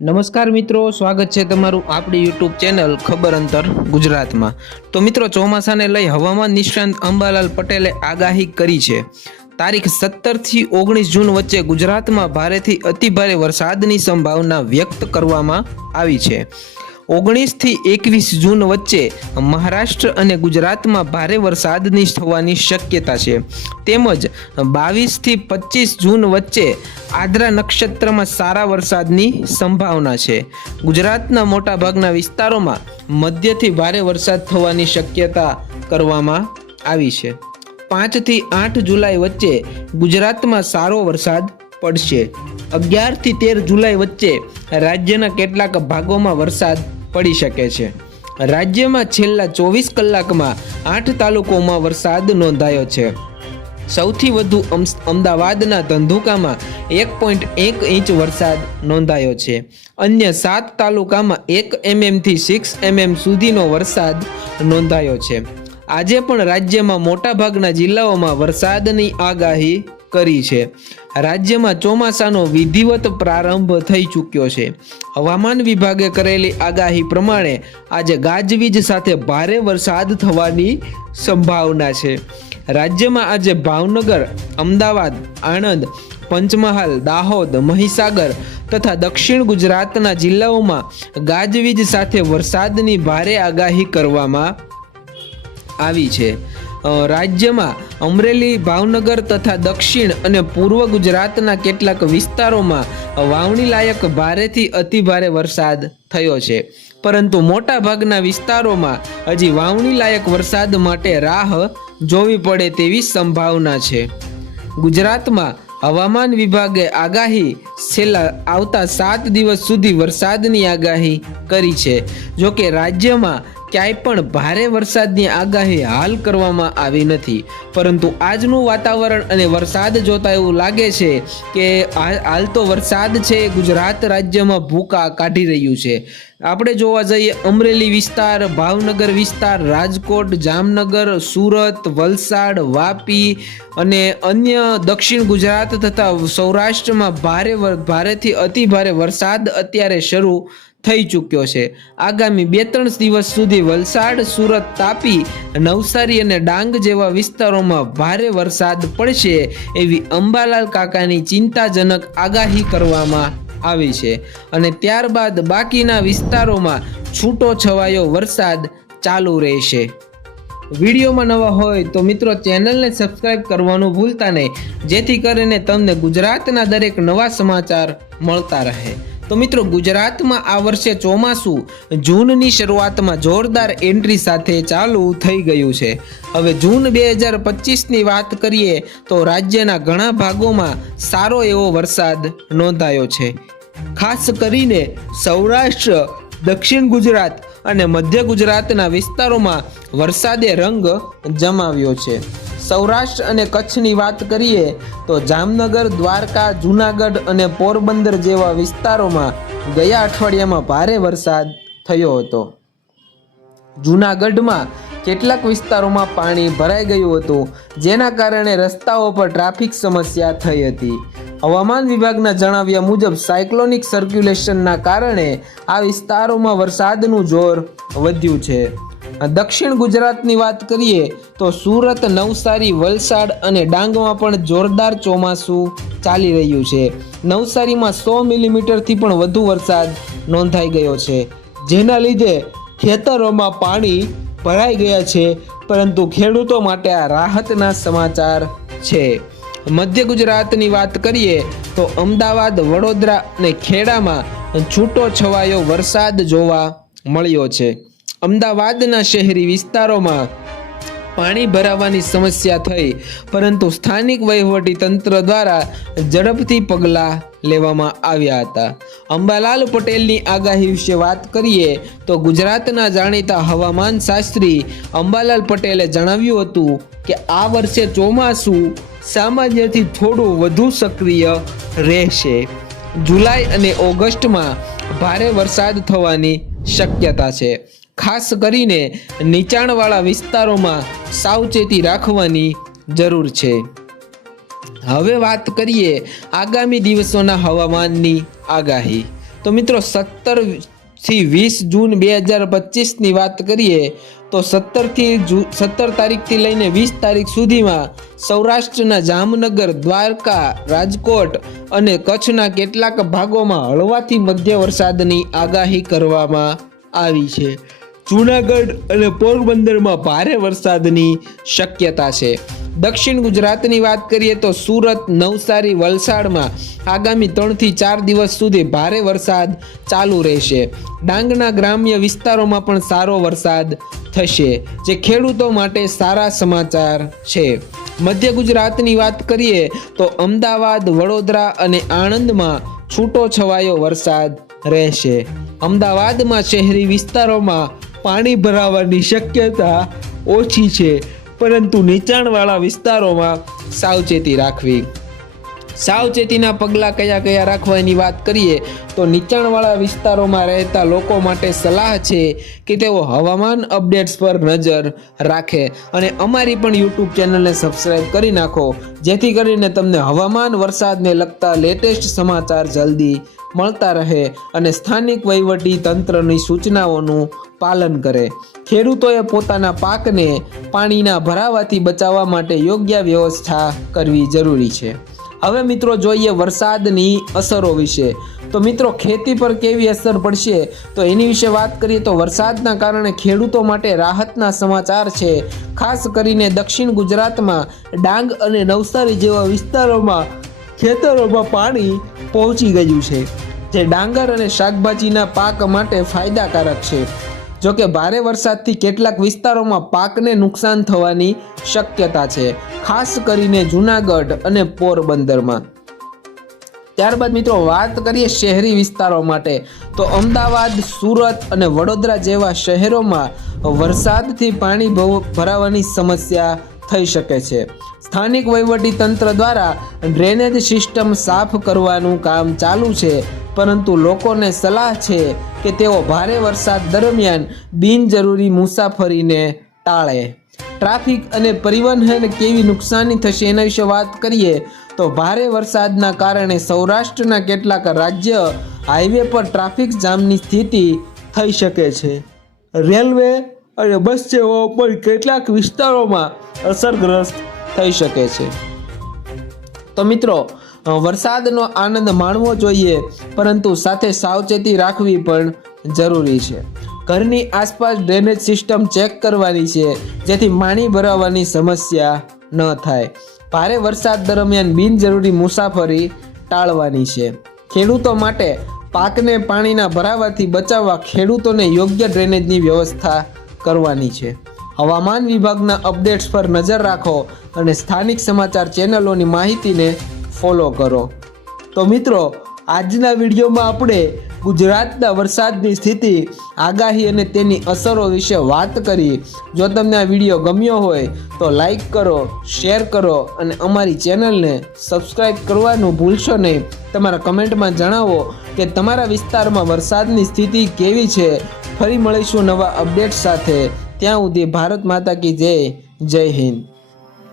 નમસ્કાર મિત્રો, સ્વાગત છે તમારું આપણી યુટ્યુબ ચેનલ ખબર અંતર ગુજરાતમાં. તો મિત્રો, ચોમાસાને લઈ હવામાન નિષ્ણાંત અંબાલાલ પટેલે આગાહી કરી છે. તારીખ સત્તરથી ઓગણીસ જૂન વચ્ચે ગુજરાતમાં ભારેથી અતિભારે વરસાદની સંભાવના વ્યક્ત કરવામાં આવી છે. ઓગણીસથી એકવીસ જૂન વચ્ચે મહારાષ્ટ્ર અને ગુજરાતમાં ભારે વરસાદની થવાની શક્યતા છે. તેમજ બાવીસથી પચીસ જૂન વચ્ચે આદ્રા નક્ષત્રમાં સારા વરસાદની સંભાવના છે. ગુજરાતના મોટાભાગના વિસ્તારોમાં મધ્યથી ભારે વરસાદ થવાની શક્યતા કરવામાં આવી છે. પાંચથી આઠ જુલાઈ વચ્ચે ગુજરાતમાં સારો વરસાદ પડશે. અગિયારથી તેર જુલાઈ વચ્ચે રાજ્યના કેટલાક ભાગોમાં વરસાદ પડી શકે છે. રાજ્યમાં છેલ્લા ચોવીસ કલાકમાં આઠ તાલુકોમાં વરસાદ નોંધાયો છે. સૌથી વધુ અમ- અમદાવાદના ધંધુકામાં એક પોઈન્ટ એક ઇંચ વરસાદ નોંધાયો છે. અન્ય સાત તાલુકામાં એક એમએમથી સિક્સ એમએમ સુધીનો વરસાદ નોંધાયો છે. આજે પણ રાજ્યમાં મોટાભાગના જિલ્લાઓમાં વરસાદની આગાહી કરી છે. રાજ્યમાં ચોમાસાનો વિધિવત પ્રારંભ થઈ ચૂક્યો છે. હવામાન વિભાગે કરેલી આગાહી પ્રમાણે આજે ગાજવીજ સાથે ભારે વરસાદ થવાની સંભાવના છે. રાજ્યમાં આજે ભાવનગર, અમદાવાદ, આણંદ, પંચમહાલ, દાહોદ, મહીસાગર તથા દક્ષિણ ગુજરાતના જિલ્લાઓમાં ગાજવીજ સાથે વરસાદની ભારે આગાહી કરવામાં આવી છે. રાજ્યમાં અમરેલી, ભાવનગર તથા દક્ષિણ અને પૂર્વ ગુજરાતના કેટલાક વિસ્તારોમાં વાવણી લાયક ભારેથી અતિભારે વરસાદ થયો છે. પરંતુ મોટાભાગના વિસ્તારોમાં હજી વાવણી લાયક વરસાદ માટે રાહ જોવી પડે તેવી સંભાવના છે. ગુજરાતમાં હવામાન વિભાગે આગાહી છેલ્લા આવતા સાત દિવસ સુધી વરસાદની આગાહી કરી છે. જો કે રાજ્યમાં ક્યાંય પણ ભારે વરસાદની આગાહી હાલ કરવામાં આવી નથી. પરંતુ આજનું વાતાવરણ અને વરસાદ જોતા એવું લાગે છે કે હાલ તો વરસાદ છે, ગુજરાત રાજ્યમાં ભૂકા કાઢી રહ્યું છે. આપણે જોવા જઈએ અમરેલી વિસ્તાર, ભાવનગર વિસ્તાર, રાજકોટ, જામનગર, સુરત, વલસાડ, વાપી અને અન્ય દક્ષિણ ગુજરાત તથા સૌરાષ્ટ્રમાં ભારે ભારેથી અતિ ભારે વરસાદ અત્યારે શરૂ થઈ ચૂક્યો છે. આગામી બે ત્રણ દિવસ સુધી વલસાડ, સુરત તાપી, નવસારી અને ડાંગ જેવા વિસ્તારોમાં ભારે વરસાદ પડશે એવી અંબાલાલ કાકાની ચિંતાજનક આગાહી કરવામાં આવી છે. અને ત્યારબાદ બાકીના વિસ્તારોમાં છૂટો છવાયો વરસાદ ચાલુ રહેશે. વિડીયોમાં નવા હોય તો મિત્રો ચેનલને સબસ્ક્રાઇબ કરવાનું ભૂલતા નહીં. જેથી કરીને તમને ગુજરાતના દરેક નવા સમાચાર મળતા રહે. તો મિત્રો ગુજરાતમાં આ વર્ષે ચોમાસું જૂનની શરૂઆતમાં જોરદાર એન્ટ્રી સાથે ચાલુ થઈ ગયું છે. હવે જૂન બે હજાર પચીસની વાત કરીએ તો રાજ્યના ઘણા ભાગોમાં સારો એવો વરસાદ નોંધાયો છે. ખાસ કરીને સૌરાષ્ટ્ર, દક્ષિણ ગુજરાત અને મધ્ય ગુજરાતના વિસ્તારોમાં વરસાદે રંગ જમાવ્યો છે. સૌરાષ્ટ્ર અને કચ્છની વાત કરીએ તો જામનગર, દ્વારકા, જૂનાગઢ અને પોરબંદર જેવા વિસ્તારોમાં ગયા અઠવાડિયામાં ભારે વરસાદ થયો હતો. જૂનાગઢમાં કેટલાક વિસ્તારોમાં પાણી ભરાઈ ગયું હતું, જેના કારણે રસ્તાઓ પર ટ્રાફિક સમસ્યા થઈ હતી. હવામાન વિભાગના જણાવ્યા મુજબ, સાયક્લોનિક સર્ક્યુલેશનના કારણે આ વિસ્તારોમાં વરસાદનું જોર વધ્યું છે. દક્ષિણ ગુજરાતની વાત કરીએ તો સુરત, નવસારી, વલસાડ અને ડાંગમાં પણ જોરદાર ચોમાસું ચાલી રહ્યું છે. નવસારીમાં સો મિલીમીટરથી પણ વધુ વરસાદ નોંધાઈ ગયો છે. જેના લીધે ખેતરોમાં પાણી ભરાઈ ગયા છે, પરંતુ ખેડૂતો માટે આ રાહતના સમાચાર છે. મધ્ય ગુજરાતની વાત કરીએ તો અમદાવાદ, વડોદરા અને ખેડામાં છૂટો છવાયો વરસાદ જોવા મળ્યો છે. અમદાવાદના શહેરી વિસ્તારોમાં પાણી ભરાવાની સમસ્યા થઈ, પરંતુ સ્થાનિક વહીવટી તંત્ર દ્વારા ઝડપથી પગલાં લેવામાં આવ્યા હતા. અંબાલાલ પટેલની આગાહી વિશે વાત કરીએ તો ગુજરાતના જાણીતા હવામાન શાસ્ત્રી અંબાલાલ પટેલે જણાવ્યું હતું કે આ વર્ષે ચોમાસું સામાન્યથી થોડું વધુ સક્રિય રહેશે. જુલાઈ અને ઓગસ્ટમાં ભારે વરસાદ થવાની શક્યતા છે. ખાસ કરીને નીચાણવાળા વિસ્તારોમાં સાવચેતી રાખવાની જરૂર છે. હવે વાત કરીએ આગામી દિવસોના હવામાનની આગાહી. તો મિત્રો સત્તરથી વીસ જૂન બે હજાર પચીસની વાત કરીએ, તો સત્તરથી જૂ, સત્તર તારીખથી લઈને વીસ તારીખ સુધીમાં સૌરાષ્ટ્રના જામનગર, દ્વારકા, રાજકોટ અને કચ્છના કેટલાક ભાગોમાં હળવાથી મધ્ય વરસાદની આગાહી કરવામાં આવી છે. જૂનાગઢ અને પોરબંદરમાં ભારે વરસાદની શક્યતા છે. દક્ષિણ ગુજરાતની વાત કરીએ તો સુરત, નવસારી, વલસાડમાં આગામી ત્રણથી ચાર દિવસ સુધી ભારે વરસાદ ચાલુ રહેશે. ડાંગના ગ્રામ્ય વિસ્તારોમાં પણ સારો વરસાદ થશે, જે ખેડૂતો માટે સારા સમાચાર છે. મધ્ય ગુજરાતની વાત કરીએ તો અમદાવાદ, વડોદરા અને આણંદમાં છૂટો છવાયો વરસાદ રહેશે. અમદાવાદમાં શહેરી વિસ્તારોમાં પાણી ભરાવાની શક્યતા ઓછી છે પરંતુ નીચાણવાળા વિસ્તારોમાં સાવચેતી રાખવી. સાવચેતીના પગલાં કયા કયા રાખવા એની વાત કરીએ, તો નીચાણવાળા વિસ્તારોમાં રહેતા લોકો માટે સલાહ છે કે તેઓ હવામાન અપડેટ્સ પર નજર રાખે અને અમારી પણ યુટ્યુબ ચેનલને સબસ્ક્રાઇબ કરી નાખો, જેથી કરીને તમને હવામાન વરસાદને લગતા લેટેસ્ટ સમાચાર જલ્દી મળતા રહે અને સ્થાનિક વહીવટી તંત્રની સૂચનાઓનું પાલન કરે. ખેડૂતોએ પોતાના પાકને પાણીના ભરાવાથી બચાવવા માટે યોગ્ય વ્યવસ્થા કરવી જરૂરી છે. હવે મિત્રો જોઈએ વરસાદની અસરો વિશે. તો મિત્રો ખેતી પર કેવી અસર પડશે? તો એની વિશે વાત કરીએ તો વરસાદના કારણે ખેડૂતો માટે રાહતના સમાચાર છે. ખાસ કરીને દક્ષિણ ગુજરાતમાં ડાંગ અને નવસારી જેવા વિસ્તારોમાં ખેતરોમાં પાણી પહોંચી ગયું છે, જે ડાંગર અને શાકભાજીના પાક માટે ફાયદાકારક છે. જો કે ભારે વરસાદથી કેટલાક વિસ્તારોમાં પાકને નુકસાન થવાની શક્યતા છે, ખાસ કરીને જૂનાગઢ અને પોરબંદરમાં. ત્યારબાદ મિત્રો વાત કરીએ શહેરી વિસ્તારો માટે, તો અમદાવાદ, સુરત અને વડોદરા જેવા શહેરોમાં વરસાદથી પાણી ભરાવાની સમસ્યા થઈ શકે છે. સ્થાનિક વહીવટી તંત્ર દ્વારા ડ્રેનેજ સિસ્ટમ સાફ કરવાનું કામ ચાલુ છે, પરંતુ લોકોને સલાહ છે કે તેઓ ભારે વરસાદ દરમિયાન બિનજરૂરી મુસાફરીને ટાળે. ટ્રાફિક અને પરિવહન કેવી નુકસાની થશે એના વિશે વાત કરીએ તો ભારે વરસાદના કારણે સૌરાષ્ટ્રના કેટલાક રાજ્ય હાઈવે પર ટ્રાફિક જામની સ્થિતિ થઈ શકે છે. રેલવે અને બસ સેવાઓ પણ કેટલાક વિસ્તારોમાં અસરગ્રસ્ત થઈ શકે છે. તો મિત્રો વરસાદનો આનંદ માણવો જોઈએ, પરંતુ સાથે સાવચેતી રાખવી પણ જરૂરી છે. ઘરની આસપાસ ડ્રેનેજ સિસ્ટમ ચેક કરવાની છે, જેથી પાણી ભરાવાની સમસ્યા ન થાય. ભારે વરસાદ દરમિયાન બિનજરૂરી મુસાફરી ટાળવાની છે. ખેડૂતો માટે પાકને પાણીના ભરાવાથી બચાવવા ખેડૂતોને યોગ્ય ડ્રેનેજની વ્યવસ્થા કરવાની છે. હવામાન વિભાગના અપડેટ્સ પર નજર રાખો અને સ્થાનિક સમાચાર ચેનલોની માહિતીને ફોલો કરો. તો મિત્રો, આજના વિડીયોમાં આપણે ગુજરાતના વરસાદની સ્થિતિ, આગાહી અને તેની અસરો વિશે વાત કરી. જો તમને આ વીડિયો ગમ્યો હોય, તો લાઈક કરો, શેર કરો અને અમારી ચેનલને સબસ્ક્રાઈબ કરવાનું ભૂલશો નહીં. તમારા કમેન્ટમાં જણાવો કે તમારા વિસ્તારમાં વરસાદની સ્થિતિ કેવી છે. ફરી મળીશું નવા અપડેટ સાથે. ત્યાં સુધી ભારત માતા કી જય. જય હિન્દ.